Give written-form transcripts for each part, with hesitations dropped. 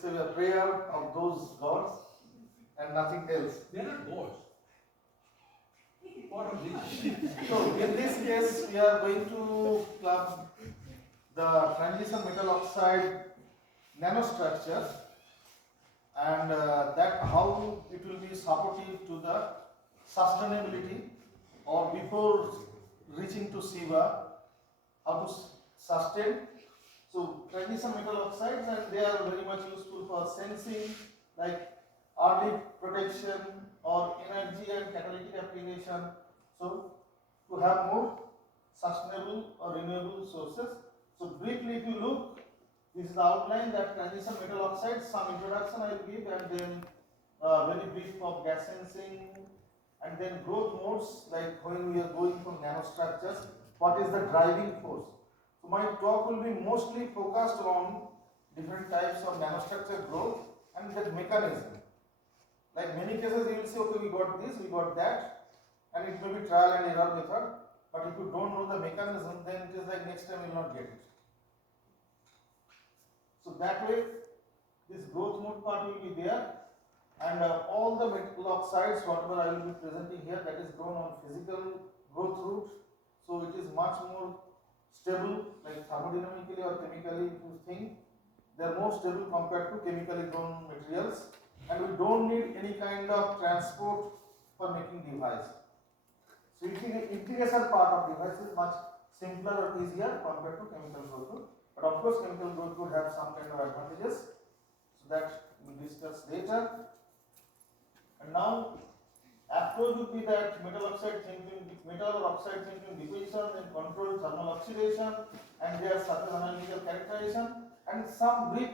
say a prayer of those gods and nothing else. They are not gods. What are these? So in this case, we are going to club the transition metal oxide nanostructures and that how it will be supportive to the sustainability or before reaching to SIVA, how to sustain. So transition metal oxides, and they are very much useful for sensing like early protection or energy and catalytic application. So to have more sustainable or renewable sources. So briefly, if you look, this is the outline that transition metal oxides, some introduction I will give, and then very brief of gas sensing, and then growth modes, like when we are going from nanostructures, what is the driving force. So my talk will be mostly focused on different types of nanostructure growth and that mechanism. Like many cases you will say, okay, we got this, we got that, and it may be trial and error method, but if you don't know the mechanism, then it is like next time you will not get it. So that way, this growth mode part will be there, and all the metal oxides, whatever I will be presenting here, that is grown on physical growth route. So it is much more stable, like thermodynamically or chemically, if you think, they are more stable compared to chemically grown materials, and we don't need any kind of transport for making device. So integration part of device is much simpler or easier compared to chemical growth route. But of course, chemical growth would have some kind of advantages, so that we will discuss later. And now, approach would be that metal or oxide thinking deposition, then control thermal oxidation, and their surface analytical characterization, and some brief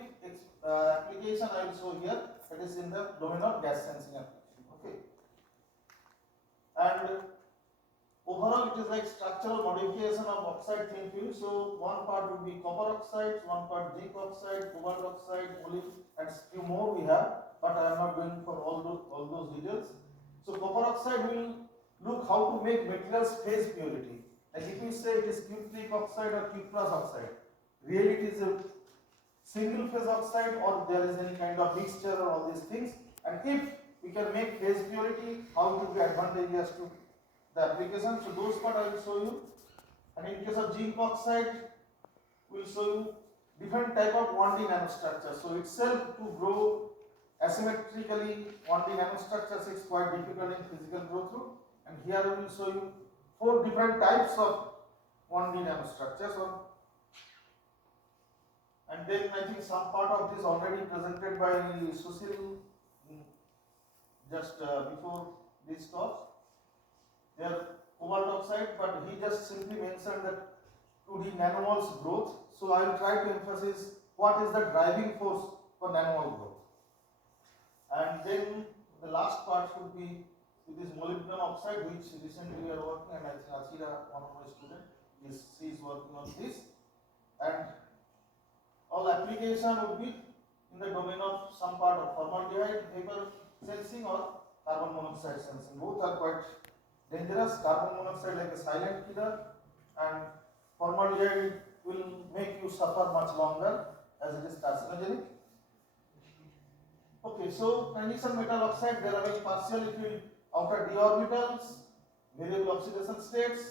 application I will show here, that is in the domain of gas sensing application. Okay. And overall, it is like structural modification of oxide thin film. So one part would be copper oxide, one part zinc oxide, cobalt oxide, molybdenum, and few more we have, but I am not going for all those details. So copper oxide will look how to make materials phase purity. Like if we say it is cupric oxide or cuprous oxide, really it is a single phase oxide or there is any kind of mixture or all these things. And if we can make phase purity, how it will be advantageous to the application. So those part I will show you. And in case of zinc oxide, we will show you different type of 1D nanostructures. So itself to grow asymmetrically 1D nanostructures is quite difficult in physical growth route. And here we will show you 4 different types of 1D nanostructures. And then I think some part of this already presented by Sushil just before this talk. They are cobalt oxide, but he just simply mentioned that 2D nanomoles growth. So I will try to emphasize what is the driving force for nanomole growth. And then the last part should be with this molybdenum oxide, which recently we are working, and I think Ashira, one of my students, she is working on this. And all application would be in the domain of some part of formaldehyde vapor sensing or carbon monoxide sensing. Both are quite dangerous. Carbon monoxide like a silent killer, and formaldehyde will make you suffer much longer as it is carcinogenic. Okay, so transition metal oxide, there are partially filled outer d orbitals, variable oxidation states,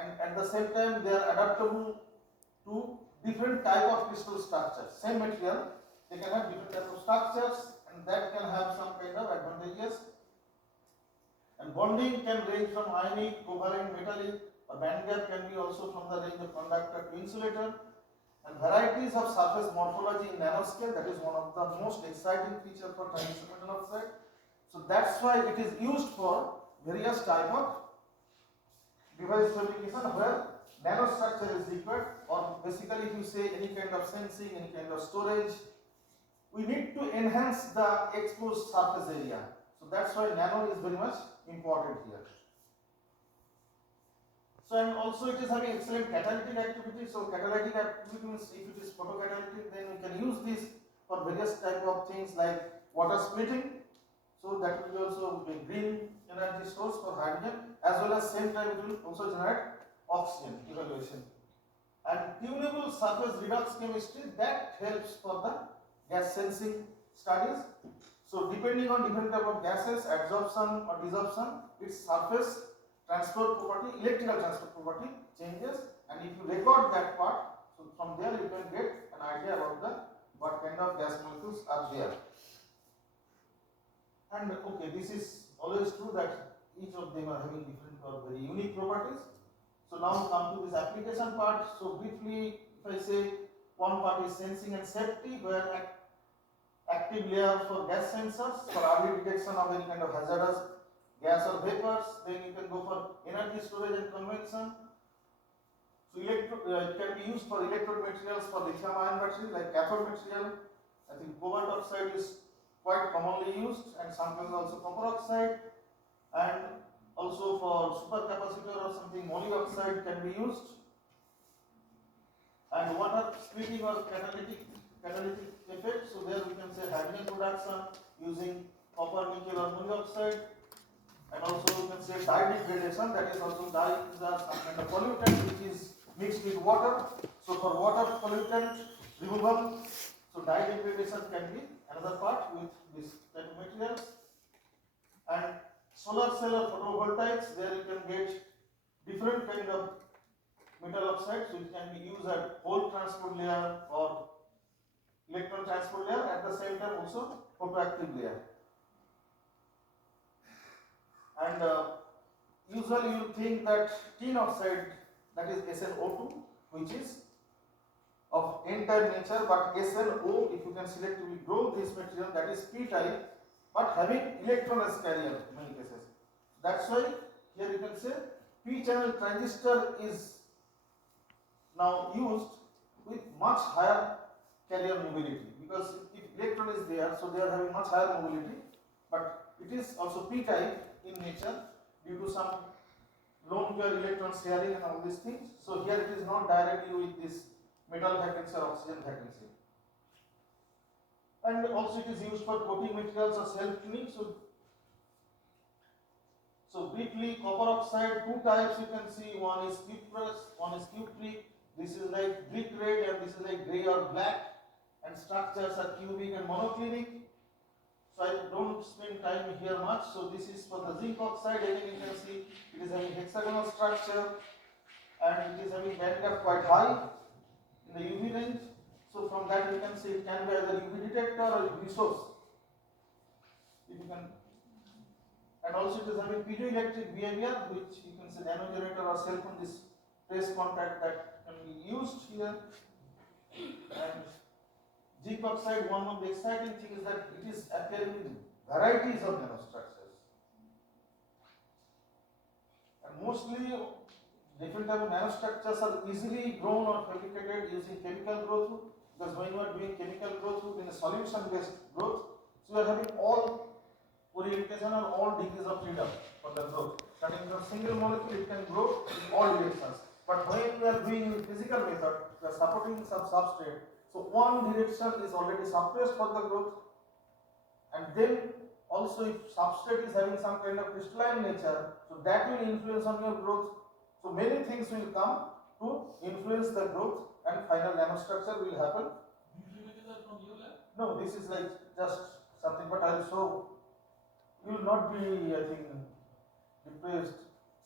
and at the same time they are adaptable to different type of crystal structures. Same material, they can have different type of structures, and that can have some kind of advantages. And bonding can range from ionic, covalent, metallic, or band gap can be also from the range of conductor to insulator. And varieties of surface morphology in nanoscale, that is one of the most exciting feature for transition metal oxide. So that's why it is used for various type of device fabrication where nanostructure is required, or basically if you say any kind of sensing, any kind of storage, we need to enhance the exposed surface area. So that's why nano is very much important here. So and also it is having excellent catalytic activity. So catalytic activity means if it is photocatalytic, then we can use this for various type of things like water splitting. So that will be also a green energy source for hydrogen, as well as same time it will also generate oxygen evaluation. And tunable surface redox chemistry, that helps for the gas sensing studies. So depending on different type of gases, adsorption or desorption, its surface transfer property, electrical transfer property changes, and if you record that part, so from there you can get an idea about the what kind of gas molecules are there. And okay, this is always true that each of them are having different or very unique properties. So now come to this application part. So briefly, if I say one part is sensing and safety, where active layer for gas sensors for early detection of any kind of hazardous gas or vapors. Then you can go for energy storage and conversion. So it can be used for electrode materials for lithium-ion battery like cathode material. I think cobalt oxide is quite commonly used, and sometimes also copper oxide, and also for supercapacitor or something moly oxide can be used. And water splitting or catalytic effect. So there we can say hydrogen production using copper, nickel or moly oxide. And also we can say dye degradation, that is also dye is some kind of pollutant which is mixed with water. So for water pollutant removal, so dye degradation can be another part with this type of materials. And solar cell or photovoltaics, there you can get different kind of metal oxide, so it can be used at hole transport layer or electron transport layer, at the same time also photoactive layer. And usually you think that tin oxide, that is SnO2, which is of n-type nature, but SnO, if you can selectively grow this material, that is p-type, but having electron as carrier in many cases. That's why here you can say p-channel transistor is now used with much higher carrier mobility, because if electron is there, so they are having much higher mobility, but it is also p-type in nature due to some lone pair electron sharing and all these things. So here it is not directly with this metal vacancy or oxygen vacancy. And also it is used for coating materials or self-cleaning. So briefly, copper oxide, two types you can see, one is cuprous, one is cupric. This is like brick red and this is like grey or black, and structures are cubic and monoclinic. So I don't spend time here much. So this is for the zinc oxide. Again you can see it is having hexagonal structure and it is having band gap quite high in the UV range. So from that you can see it can be either UV detector or UV source. If you can, and also it is having piezoelectric behavior, which you can say nano generator or cell phone, this trace contact that can be used here. And zinc oxide, one of the exciting things is that it is appearing in varieties of nanostructures. And mostly different type of nanostructures are easily grown or fabricated using chemical growth route, because when you are doing chemical growth route in a solution-based growth, so you are having all orientation or all degrees of freedom for the growth. Starting from single molecule, it can grow in all directions. But when we are doing in physical method, we are supporting some substrate. So one direction is already suppressed for the growth, and then also if substrate is having some kind of crystalline nature, so that will influence on your growth. So many things will come to influence the growth, and final nanostructure will happen. Images are from your lab? No, this is like just something, but I'll show. You will not be, I think, depressed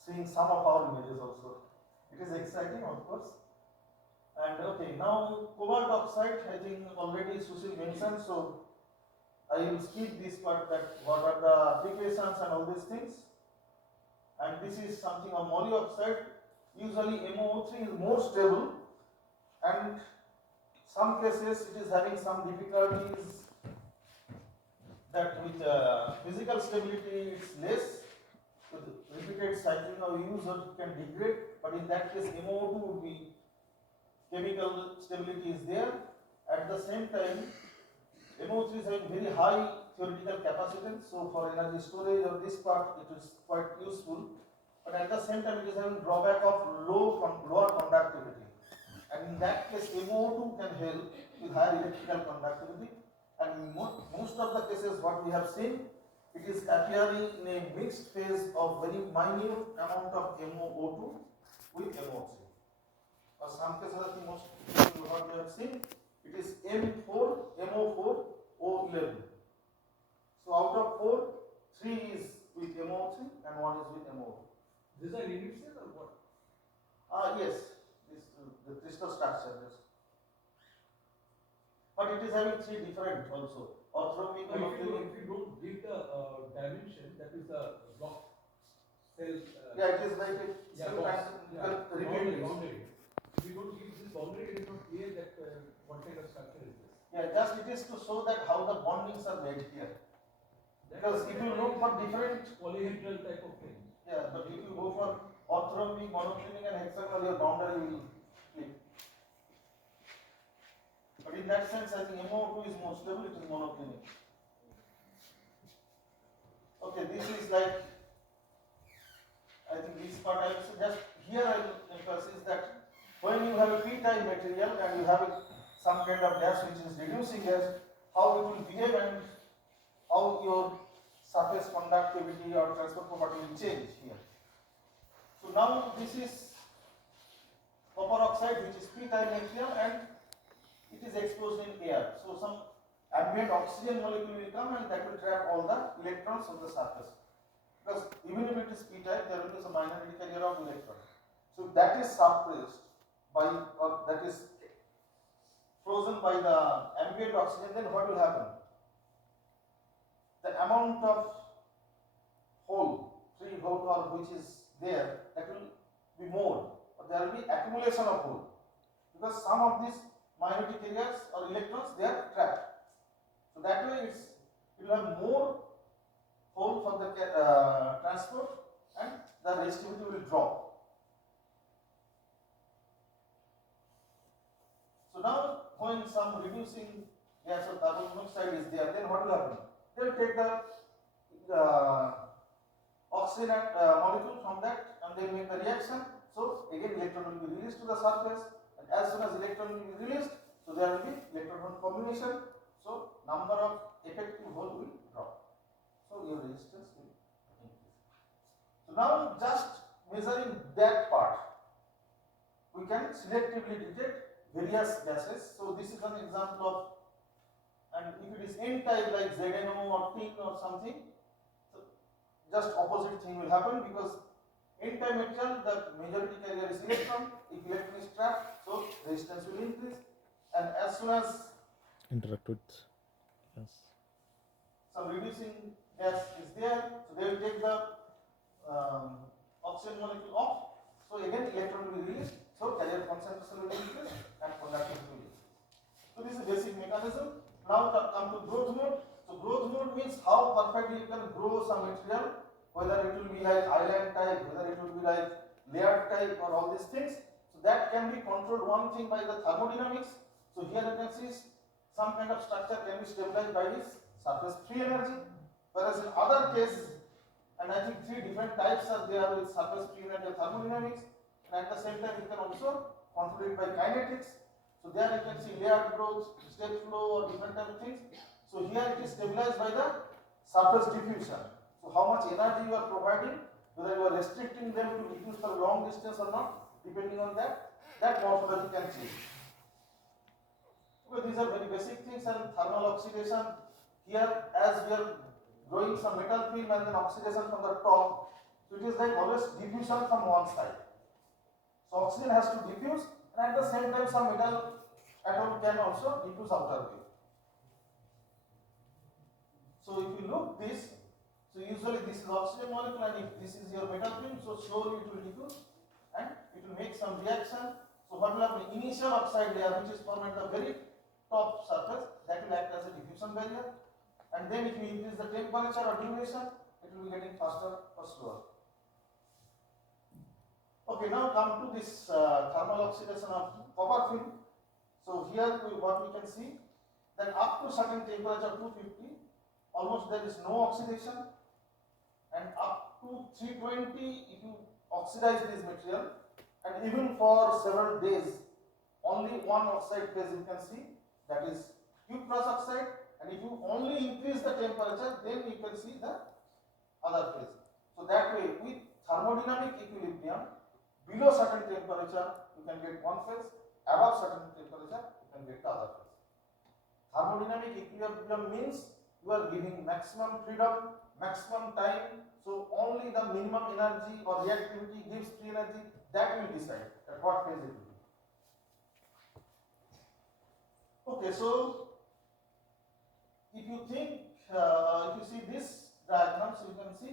seeing some of our images also. It is exciting, of course. And okay, now cobalt oxide, I think already Sushil mentioned, so I will skip this part, that what are the applications and all these things. And this is something of moly oxide. Usually MOO3 is more stable, and some cases it is having some difficulties that with physical stability it's less. With repeated cycling of use, it can degrade, but in that case MOO2 would be chemical stability is there. At the same time, MOO3 is having very high theoretical capacitance, so for energy storage of this part it is quite useful. But at the same time, it is having drawback of lower conductivity, and in that case MOO2 can help with higher electrical conductivity. And in most of the cases what we have seen, it is appearing in a mixed phase of very minute amount of MOO2 with MOO3. Or some cases, I think most what we have seen, it is MO4 11. So out of 4, 3 is with MO3 and 1 is with MO2. These are indices or what? Yes, this the crystal structure. Yes. But it is having 3 different also. Orthorhombic, monoclinic. If you don't give the dimension, that is the block cell. Yeah, it is like a cell boundary. If you don't give this boundary, it is not clear that what kind of structure is this. Yeah, just it is to show that how the bondings are made here. Because if you look for different polyhedral type of thing. Yeah, but if you go for orthorhombic, monoclinic and hexagonal, your boundary will flip. But in that sense, I think MO2 is more stable, it is monoclinic. Okay, this is like, I think this part I will say, just here I will emphasize that when you have a p-type material and you have some kind of gas which is reducing gas, how it will behave and how your surface conductivity or transport property will change here. So now this is copper oxide which is p-type material and it is exposed in air. So some ambient oxygen molecule will come and that will trap all the electrons on the surface. Because even if it is p-type, there will be some minority carrier of electrons. So if that is suppressed by or that is frozen by the ambient oxygen, then what will happen? The amount of free hole or which is there, that will be more, or there will be accumulation of hole, because some of these minority carriers or electrons they are trapped. So that way it will have more hole for the transport and the resistivity will drop. So now when some reducing gas or carbon monoxide is there, then what will happen? They will take the oxygen molecule from that and they make the reaction. So again electron will be released to the surface, and as soon as electron will be released, so there will be electron-hole combination. So number of effective hole will drop. So your resistance will increase. So now just measuring that part, we can selectively detect various gases. So this is an example of, and if it is N-type like ZNO or tin or something, so just opposite thing will happen, because N-type material the majority carrier is electron. If electron is trapped, so resistance will increase, and as soon as interact with some reducing gas is there, so they will take the oxygen molecule off. So again electron will be released, so carrier concentration will increase and conductivity will increase. So this is basic mechanism. Now come to growth mode. So growth mode means how perfectly you can grow some material, whether it will be like island type, whether it will be like layered type or all these things. So that can be controlled, one thing, by the thermodynamics. So here you can see some kind of structure can be stabilized by this surface free energy, whereas in other case, and I think 3 different types are there with surface free energy and thermodynamics, and at the same time you can also control it by kinetics. So there you can see layered growth, step flow or different type of things. So here it is stabilized by the surface diffusion. So how much energy you are providing, whether you are restricting them to diffuse for long distance or not, depending on that morphology can change. Okay, these are very basic things. And thermal oxidation, here as we are growing some metal film and then oxidation from the top, so it is like always diffusion from one side. So oxygen has to diffuse, and at the same time some metal atom can also diffuse outer way. So if you look this, so usually this is oxygen molecule, and if this is your metal film, so slowly it will diffuse and it will make some reaction. So what will happen? Initial oxide layer, which is formed at the very top surface, that will act as a diffusion barrier, and then if you increase the temperature or duration, it will be getting faster or slower. Okay, now come to this thermal oxidation of copper film. So here what we can see, that up to certain temperature 250, almost there is no oxidation, and up to 320 if you oxidize this material, and even for several days only one oxide phase you can see, that is cuprous oxide, and if you only increase the temperature, then you can see the other phase. So that way with thermodynamic equilibrium, below certain temperature you can get one phase, above certain temperature you can get the other phase. Thermodynamic equilibrium means you are giving maximum freedom, maximum time, so only the minimum energy or reactivity gives free energy, that will decide at what phase it will be. Okay, so if you think, if you see this diagram, so you can see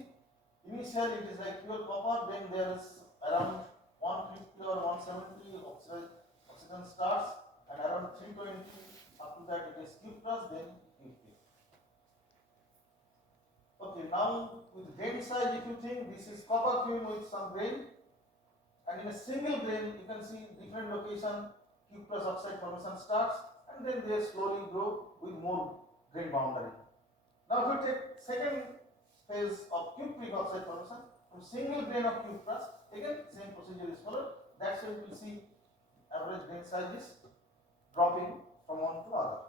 initially it is like pure copper, then there is around 150 or 170 oxygen starts, and around 320 up to that it is cuprous, then Q3. Okay, now with grain size, if you think this is copper film with some grain, and in a single grain you can see different location cuprous oxide formation starts, and then they slowly grow with more grain boundary. Now if we take second phase of cupric oxide formation, from single grain of cuprous, again same procedure is followed. That's why you will see average grain size is dropping from one to other.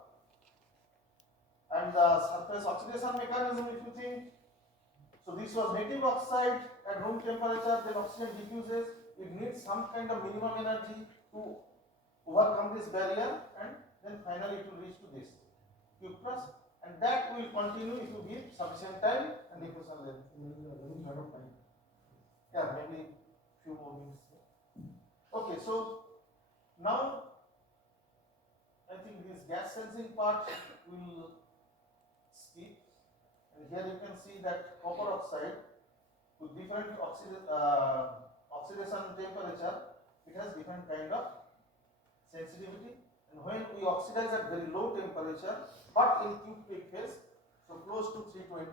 And the surface oxidation mechanism, if you think, so this was native oxide at room temperature, then oxygen diffuses, it needs some kind of minimum energy to overcome this barrier, and then finally it will reach to this cuprous, and that will continue if you give sufficient time and diffusion length. Yeah, maybe few more minutes. Okay, so now I think this gas sensing part will skip, and here you can see that copper oxide with different oxidation temperature, it has different kind of sensitivity, and when we oxidize at very low temperature but in cupric phase, so close to 320,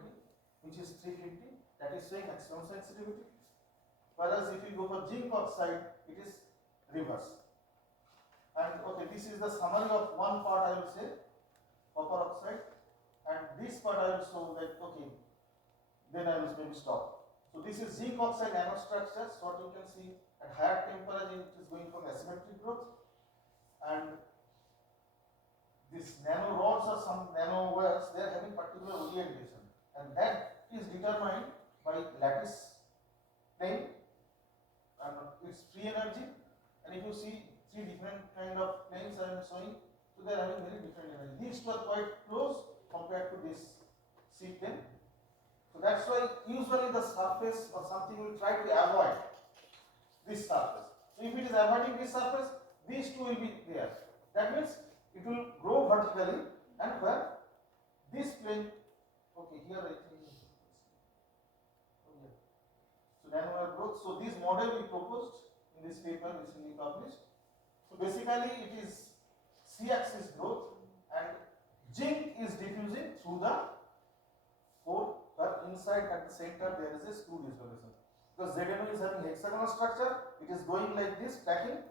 which is 350, that is showing maximum sensitivity, whereas if you go for zinc oxide, it is reverse. And okay, this is the summary of one part, I will say, copper oxide, and this part I will show that, okay, then I will maybe stop. So this is zinc oxide nanostructures. What you can see at higher temperature it is going from asymmetric growth, and these nano rods or some nano wires, they are having particular orientation, and that is determined by lattice plane and its free energy. And if you see three different kind of planes I am showing, so they are having very different energy. These two are quite close compared to this C plane. So that's why usually the surface or something will try to avoid this surface. So if it is avoiding this surface, these two will be there. That means it will grow vertically, and where this plane, okay, here I think, okay. So nanowire growth. So this model we proposed in this paper recently published. So basically it is C-axis growth, and zinc is diffusing through the core, but inside at the center there is a screw distribution. Because ZNO is having hexagonal structure, it is going like this, stacking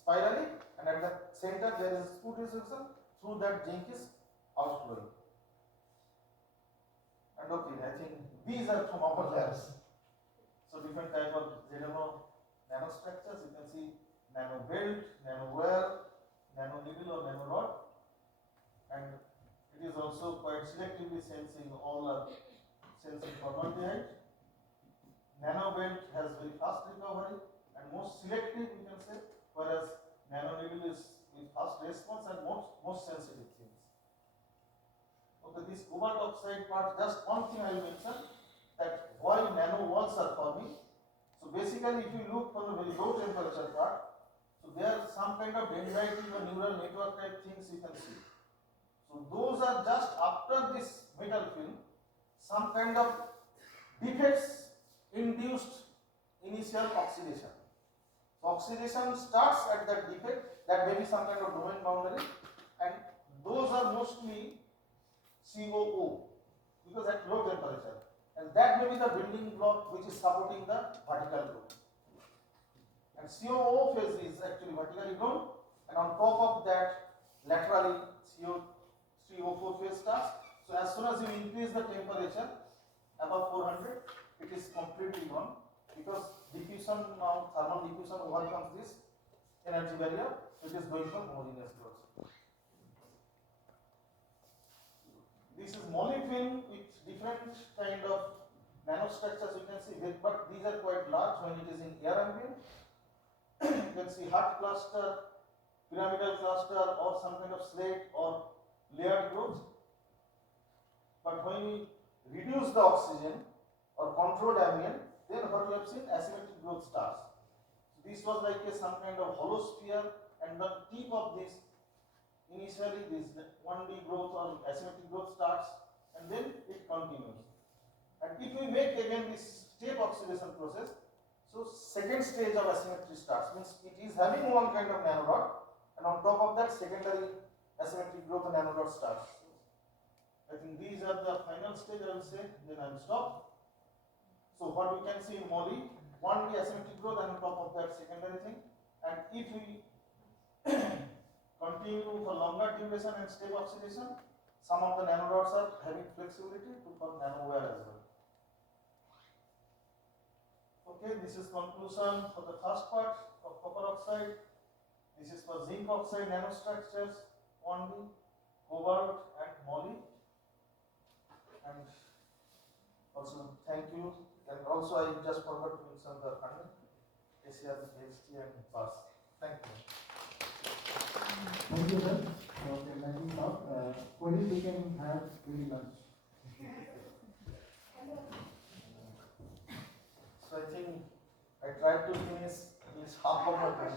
spirally, and at the center there is a screw distribution, through that zinc is outflowing. And okay, I think these are from our labs. So different type of ZNO nanostructures, you can see nano belt, nano wire, nano needle or nano rod, and it is also quite selectively sensing all sensing formaldehyde. Nano belt has very fast recovery and most selective, you can say, whereas nano needle is with fast response and most sensitive things. Okay, this cobalt oxide part, just one thing I will mention, that why nano walls are forming. So basically, if you look from the very low temperature part, so there are some kind of dendritic or neural network type things you can see. So those are just after this metal film, some kind of defects induced initial oxidation. So oxidation starts at that defect, that may be some kind of domain boundary, and those are mostly COO, because at low temperature, and that may be the building block which is supporting the vertical growth. And COO phase is actually vertically grown, and on top of that laterally CO4 phase starts. So as soon as you increase the temperature above 400, it is completely gone, because diffusion now, thermal diffusion overcomes this energy barrier, so it is going for homogeneous growth. This is molybdenum with different kind of nanostructures you can see, but these are quite large when it is in air ambient. You can see heart cluster, pyramidal cluster, or some kind of slate or layered growth. But when we reduce the oxygen or controlled amine, then what we have seen, asymmetric growth starts. This was like some kind of hollow sphere, and the tip of this, initially this 1D growth or asymmetric growth starts, and then it continues. And if we make again this step oxidation process, so second stage of asymmetry starts, means it is having one kind of nanorod, and on top of that secondary asymmetric growth nanorod starts. I think these are the final stage, I will say, then I will stop. So what we can see in moly, 1D asymmetric growth and on top of that secondary thing. And if we continue for longer duration and step oxidation, some of the nanorods are having flexibility to form nanowire as well. Okay, this is conclusion for the first part of copper oxide. This is for zinc oxide nanostructures, 1D, cobalt and moly. And also thank you. And also I just forgot to mention the funding, ACR, PhD and PAS. Thank you. Thank you, sir, for the enlightening talk. Queries we can have free lunch. So I think I tried to finish this half of my time.